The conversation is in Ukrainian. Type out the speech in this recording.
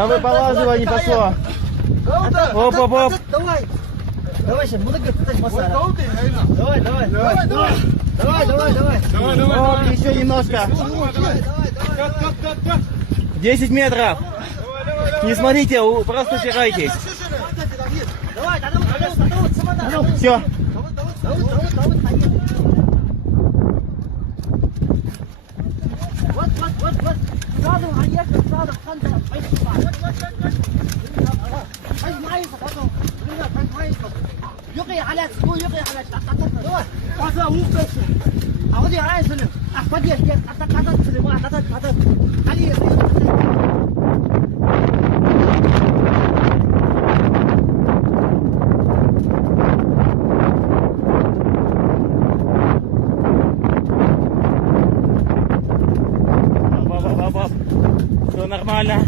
На выполаживание пошло. Оп, оп, оп. Давай. Давай сейчас, буду говорить, массаж. Давай, давай, давай, давай. Давай, давай, давай. Оп, еще немножко. 10 метров. Не смотрите, просто упирайтесь. Давай, давай. Все. Вот. Сразу, наехал, сразу, в конце. يقي على سكو يقي على قصا وقف اودي عايز له احفظ يا قطعت سلموا قطعت علي Все нормально.